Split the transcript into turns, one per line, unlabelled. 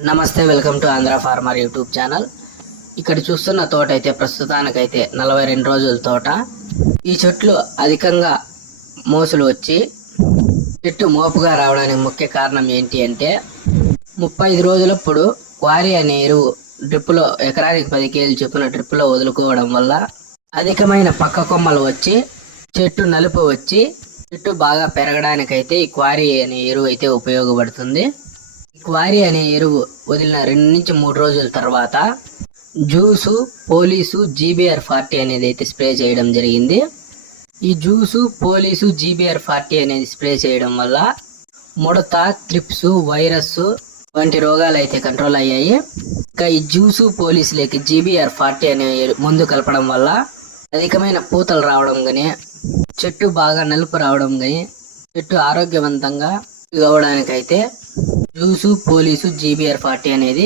నమస్తే welcome to Andhra farmer YouTube channel. ఇక్కడ చూస్తున్న తోట అయితే ప్రస్తుతానికైతే నలభై రెండు రోజుల తోట. ఈ చెట్లు అధికంగా మోసలు వచ్చి చెట్టు మోపుగా రావడానికి ముఖ్య కారణం ఏంటి అంటే ముప్పై ఐదు రోజులప్పుడు క్వారీ అనే ఎరువు డ్రిప్పులో ఎకరానికి పది కేజీలు చొప్పున డ్రిప్పులో వదులుకోవడం వల్ల అధికమైన పక్క కొమ్మలు వచ్చి చెట్టు నలుపు వచ్చి చెట్టు బాగా పెరగడానికైతే ఈ క్వారీ అనే ఎరువు అయితే ఉపయోగపడుతుంది. క్వారీ అనే ఎరువు వదిలిన రెండు నుంచి మూడు రోజుల తర్వాత జ్యూసు పోలీసు జీబీఆర్ ఫార్టీ అనేది అయితే స్ప్రే చేయడం జరిగింది. ఈ జ్యూసు పోలీసు జీబీఆర్ ఫార్టీ అనేది స్ప్రే చేయడం వల్ల ముడత త్రిప్స్ వైరస్ వంటి రోగాలు అయితే కంట్రోల్ అయ్యాయి. ఇంకా ఈ జ్యూసు పోలీసులకి జీబీఆర్ ఫార్టీ అనే మందు కలపడం వల్ల అధికమైన పూతలు రావడం కానీ చెట్టు బాగా నలుపు రావడం కానీ చెట్టు ఆరోగ్యవంతంగా అవడానికైతే జూసు పోలీసు జీబీఆర్ ఫార్టీ అనేది